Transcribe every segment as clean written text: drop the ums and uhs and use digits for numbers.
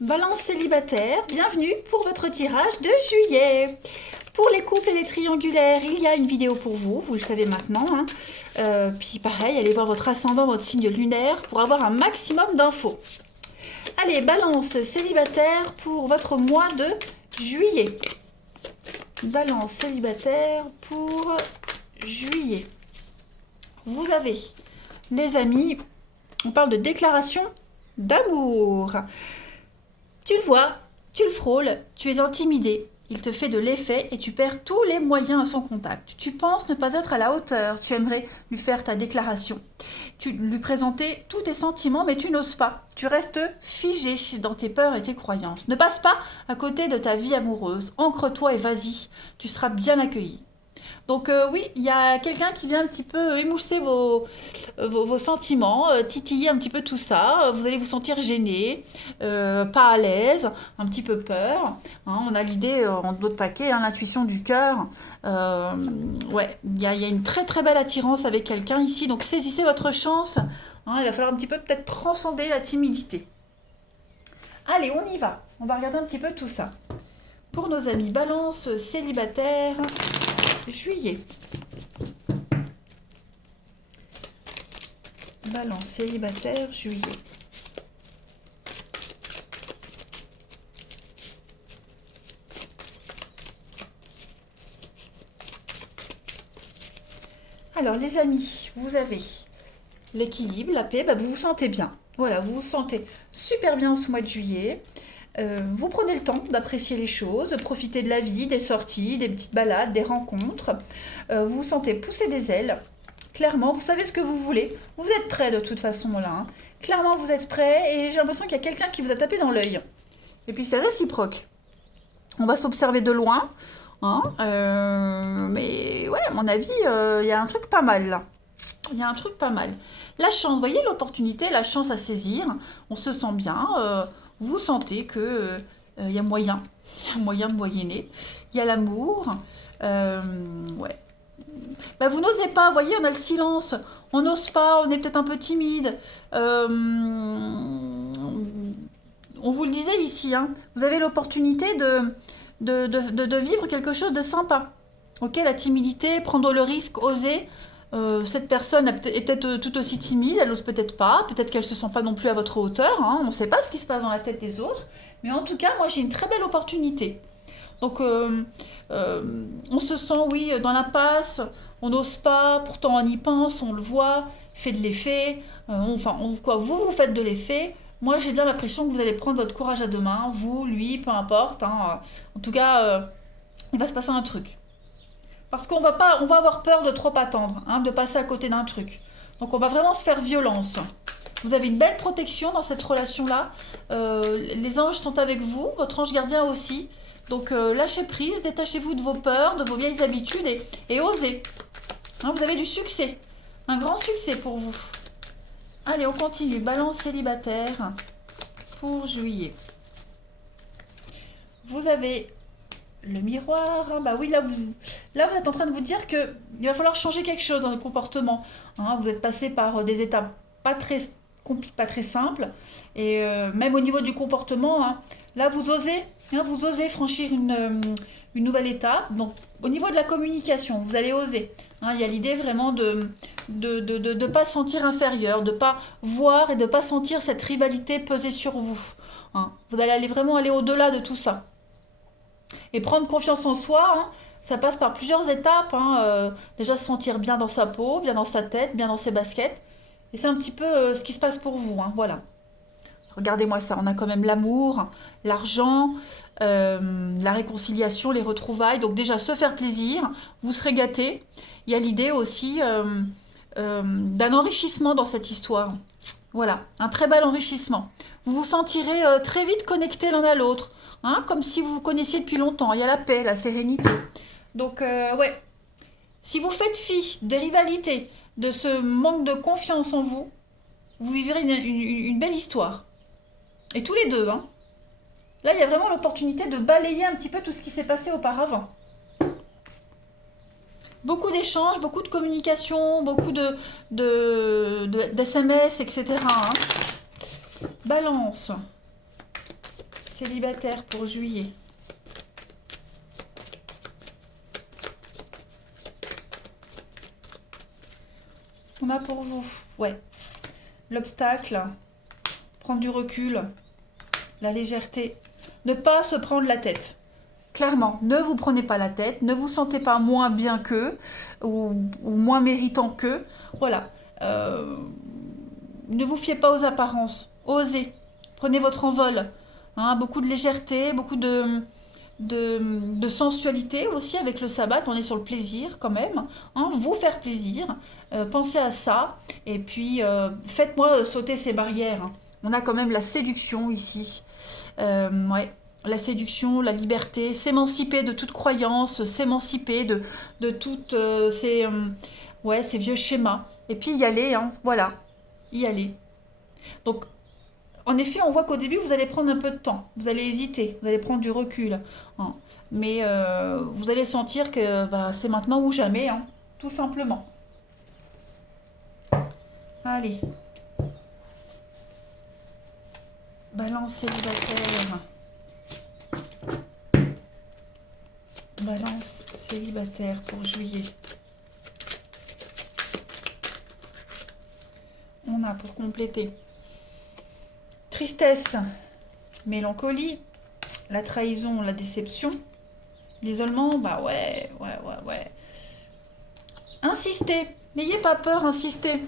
Balance célibataire, bienvenue pour votre tirage de juillet. Pour les couples et les triangulaires, il y a une vidéo pour vous, vous le savez maintenant. Hein. Puis pareil, allez voir votre ascendant, votre signe lunaire pour avoir un maximum d'infos. Allez, balance célibataire pour votre mois de juillet. Balance célibataire pour juillet. Vous avez, les amis, on parle de déclaration d'amour. Tu le vois, tu le frôles, tu es intimidé. Il te fait de l'effet et tu perds tous les moyens à son contact. Tu penses ne pas être à la hauteur. Tu aimerais lui faire ta déclaration. Tu lui présenter tous tes sentiments, mais tu n'oses pas. Tu restes figé dans tes peurs et tes croyances. Ne passe pas à côté de ta vie amoureuse. Ancre-toi et vas-y. Tu seras bien accueilli. Donc oui, il y a quelqu'un qui vient un petit peu émousser vos sentiments, titiller un petit peu tout ça. Vous allez vous sentir gêné, pas à l'aise, un petit peu peur. Hein, on a l'idée en d'autres paquets, hein, l'intuition du cœur. Ouais, il y a une très très belle attirance avec quelqu'un ici. Donc saisissez votre chance. Hein, il va falloir un petit peu peut-être transcender la timidité. Allez, on y va. On va regarder un petit peu tout ça. Pour nos amis Balance, célibataires, juillet. Balance célibataire, juillet. Alors les amis, vous avez l'équilibre, la paix, vous vous sentez bien. Voilà, vous vous sentez super bien ce mois de juillet. Vous prenez le temps d'apprécier les choses, de profiter de la vie, des sorties, des petites balades, des rencontres. Vous vous sentez pousser des ailes. Clairement, vous savez ce que vous voulez. Vous êtes prêt de toute façon là. Hein. Clairement, vous êtes prêt et j'ai l'impression qu'il y a quelqu'un qui vous a tapé dans l'œil. Et puis c'est réciproque. On va s'observer de loin. Hein, mais ouais, à mon avis, il y a un truc pas mal là. Il y a un truc pas mal. La chance, vous voyez l'opportunité, la chance à saisir. On se sent bien. Vous sentez que il y a moyen. Il y a moyen de moyenner. Il y a l'amour. Ouais. Vous n'osez pas, vous voyez, on a le silence. On n'ose pas, on est peut-être un peu timide. On vous le disait ici, hein, vous avez l'opportunité de vivre quelque chose de sympa. Ok, la timidité, prendre le risque, oser. Cette personne est peut-être tout aussi timide, elle n'ose peut-être pas, peut-être qu'elle ne se sent pas non plus à votre hauteur, hein, on ne sait pas ce qui se passe dans la tête des autres, mais en tout cas, moi j'ai une très belle opportunité. Donc on se sent, oui, dans l'impasse, on n'ose pas, pourtant on y pense, on le voit, fait de l'effet, quoi, vous faites de l'effet. Moi j'ai bien l'impression que vous allez prendre votre courage à deux mains, vous, lui, peu importe. Hein, en tout cas, il va se passer un truc. Parce qu'on va pas, on va avoir peur de trop attendre, hein, de passer à côté d'un truc. Donc on va vraiment se faire violence. Vous avez une belle protection dans cette relation-là. Les anges sont avec vous, votre ange gardien aussi. Donc lâchez prise, détachez-vous de vos peurs, de vos vieilles habitudes et osez. Hein, vous avez du succès. Un grand succès pour vous. Allez, on continue. Balance célibataire pour juillet. Vous avez le miroir, hein, oui, là vous êtes en train de vous dire que il va falloir changer quelque chose dans le comportement. Hein, vous êtes passé par des étapes pas très simples, et même au niveau du comportement, hein, là vous osez franchir une nouvelle étape. Donc au niveau de la communication, vous allez oser. Hein, il y a l'idée vraiment de ne pas se sentir inférieur, de ne pas voir et de ne pas sentir cette rivalité peser sur vous. Hein, vous allez vraiment aller au-delà de tout ça. Et prendre confiance en soi, hein, ça passe par plusieurs étapes. Hein, déjà se sentir bien dans sa peau, bien dans sa tête, bien dans ses baskets. Et c'est un petit peu ce qui se passe pour vous. Hein, voilà. Regardez-moi ça, on a quand même l'amour, l'argent, la réconciliation, les retrouvailles. Donc déjà se faire plaisir, vous serez gâtés. Il y a l'idée aussi d'un enrichissement dans cette histoire. Voilà, un très bel enrichissement. Vous vous sentirez très vite connectés l'un à l'autre. Hein, comme si vous vous connaissiez depuis longtemps. Il y a la paix, la sérénité. Donc, ouais. Si vous faites fi des rivalités, de ce manque de confiance en vous, vous vivrez une belle histoire. Et tous les deux, hein. Là, il y a vraiment l'opportunité de balayer un petit peu tout ce qui s'est passé auparavant. Beaucoup d'échanges, beaucoup de communication, beaucoup d'SMS, etc. Hein. Balance. célibataire pour juillet. On a pour vous, ouais, l'obstacle, prendre du recul, la légèreté, ne pas se prendre la tête. Clairement, ne vous prenez pas la tête, ne vous sentez pas moins bien qu'eux ou moins méritant qu'eux. Voilà. Ne vous fiez pas aux apparences. Osez. Prenez votre envol. Hein, beaucoup de légèreté, beaucoup de sensualité aussi avec le sabbat. On est sur le plaisir quand même. Hein, vous faire plaisir. Pensez à ça. Et puis, faites-moi sauter ces barrières. Hein. On a quand même la séduction ici. Ouais. La séduction, la liberté, s'émanciper de toute croyance, s'émanciper de toutes ces vieux schémas. Et puis y aller, hein, voilà, y aller. Donc, en effet, on voit qu'au début, vous allez prendre un peu de temps, vous allez hésiter, vous allez prendre du recul. Hein. Mais vous allez sentir que bah, c'est maintenant ou jamais, hein, tout simplement. Allez. Balance célibataire. Balance célibataire pour juillet. On a pour compléter tristesse, mélancolie, la trahison, la déception, l'isolement, bah ouais. Insistez, n'ayez pas peur, insistez.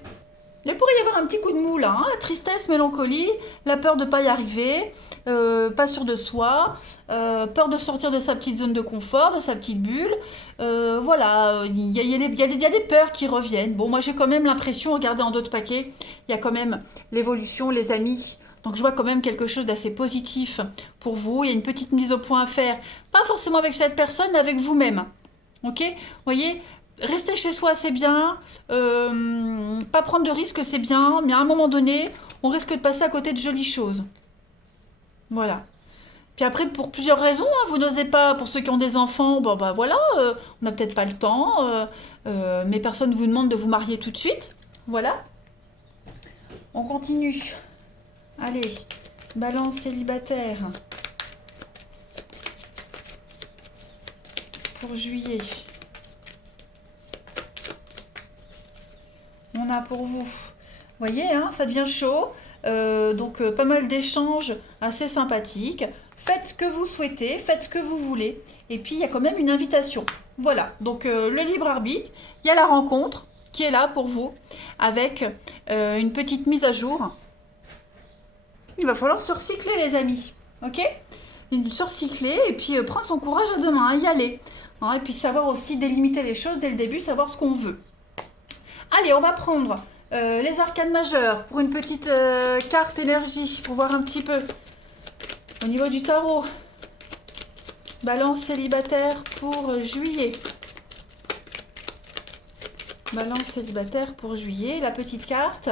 Il pourrait y avoir un petit coup de mou là, hein, la tristesse, mélancolie, la peur de ne pas y arriver, pas sûr de soi, peur de sortir de sa petite zone de confort, de sa petite bulle. Voilà, il y a des peurs qui reviennent. Bon, moi j'ai quand même l'impression, regardez en d'autres paquets, il y a quand même l'évolution, les amis. Donc je vois quand même quelque chose d'assez positif pour vous. Il y a une petite mise au point à faire, pas forcément avec cette personne, mais avec vous-même. Ok? Vous voyez? Rester chez soi, c'est bien. Pas prendre de risques, c'est bien. Mais à un moment donné, on risque de passer à côté de jolies choses. Voilà. Puis après, pour plusieurs raisons, hein, vous n'osez pas, pour ceux qui ont des enfants, bon bah voilà, on n'a peut-être pas le temps, mais personne ne vous demande de vous marier tout de suite. Voilà. On continue. Allez, balance célibataire. Pour juillet. On a pour vous. Vous voyez, hein, ça devient chaud. Donc pas mal d'échanges assez sympathiques. Faites ce que vous souhaitez, faites ce que vous voulez. Et puis il y a quand même une invitation. Voilà, donc le libre arbitre, il y a la rencontre qui est là pour vous avec une petite mise à jour. Il va falloir se recycler les amis, ok? Se recycler et puis prendre son courage à deux mains, y aller. Hein, et puis savoir aussi délimiter les choses dès le début, savoir ce qu'on veut. Allez, on va prendre les arcanes majeures pour une petite carte énergie, pour voir un petit peu au niveau du tarot. Balance célibataire pour juillet. Balance célibataire pour juillet, la petite carte.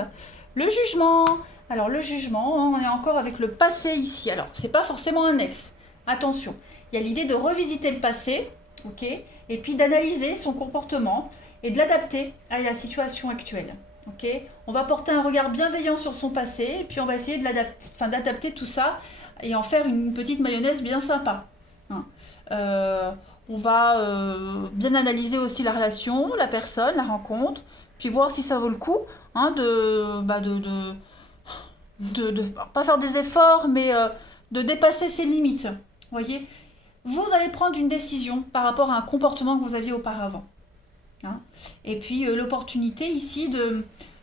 Le jugement. Alors le jugement, on est encore avec le passé ici. Alors, c'est pas forcément un ex. Attention, il y a l'idée de revisiter le passé, ok, et puis d'analyser son comportement et de l'adapter à la situation actuelle. Ok, on va porter un regard bienveillant sur son passé et puis on va essayer d'adapter tout ça et en faire une petite mayonnaise bien sympa. Hein. On va bien analyser aussi la relation, la personne, la rencontre, puis voir si ça vaut le coup hein, de pas faire des efforts, mais de dépasser ses limites. Voyez, vous allez prendre une décision par rapport à un comportement que vous aviez auparavant. Hein. Et puis l'opportunité ici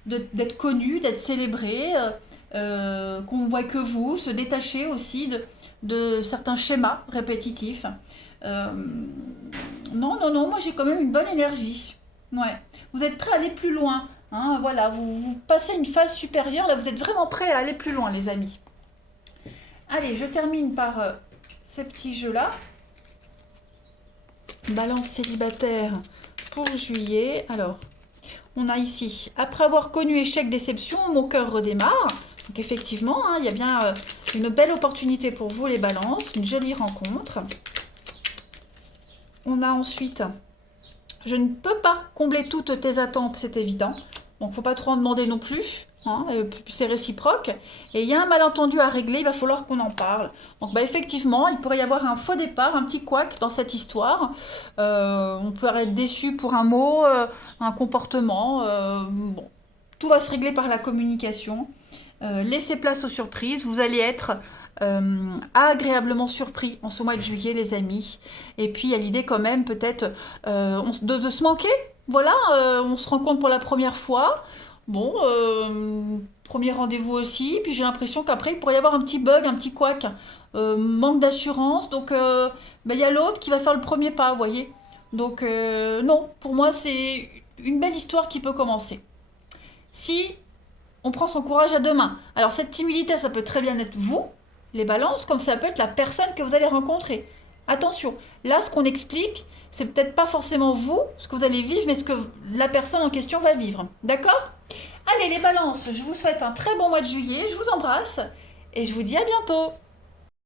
d'être connu, d'être célébré, qu'on ne voit que vous, se détacher aussi de certains schémas répétitifs. Non, moi j'ai quand même une bonne énergie. Ouais. Vous êtes prêt à aller plus loin. Hein, voilà, vous passez une phase supérieure, là vous êtes vraiment prêt à aller plus loin les amis. Allez, je termine par ces petits jeux-là. Balance célibataire pour juillet. Alors, on a ici, après avoir connu échec, déception, mon cœur redémarre. Donc effectivement, hein, il y a bien une belle opportunité pour vous les balances, une jolie rencontre. On a ensuite, je ne peux pas combler toutes tes attentes, c'est évident. Donc, faut pas trop en demander non plus. hein, c'est réciproque, et il y a un malentendu à régler, il va falloir qu'on en parle. Donc bah, effectivement, il pourrait y avoir un faux départ, un petit couac dans cette histoire. On peut être déçu pour un mot, un comportement. Bon, tout va se régler par la communication. Laissez place aux surprises, vous allez être agréablement surpris en ce mois de juillet, les amis. Et puis il y a l'idée quand même peut-être de se manquer. Voilà, on se rencontre pour la première fois. Bon, premier rendez-vous aussi. Puis j'ai l'impression qu'après il pourrait y avoir un petit bug, un petit couac, manque d'assurance. Donc ben, il y a l'autre qui va faire le premier pas, vous voyez. Donc non, pour moi c'est une belle histoire qui peut commencer. Si on prend son courage à deux mains. Alors cette timidité, ça peut très bien être vous, les balances, comme ça peut être la personne que vous allez rencontrer. Attention, là ce qu'on explique, c'est peut-être pas forcément vous, ce que vous allez vivre, mais ce que la personne en question va vivre. D'accord? Allez les balances, je vous souhaite un très bon mois de juillet, je vous embrasse et je vous dis à bientôt.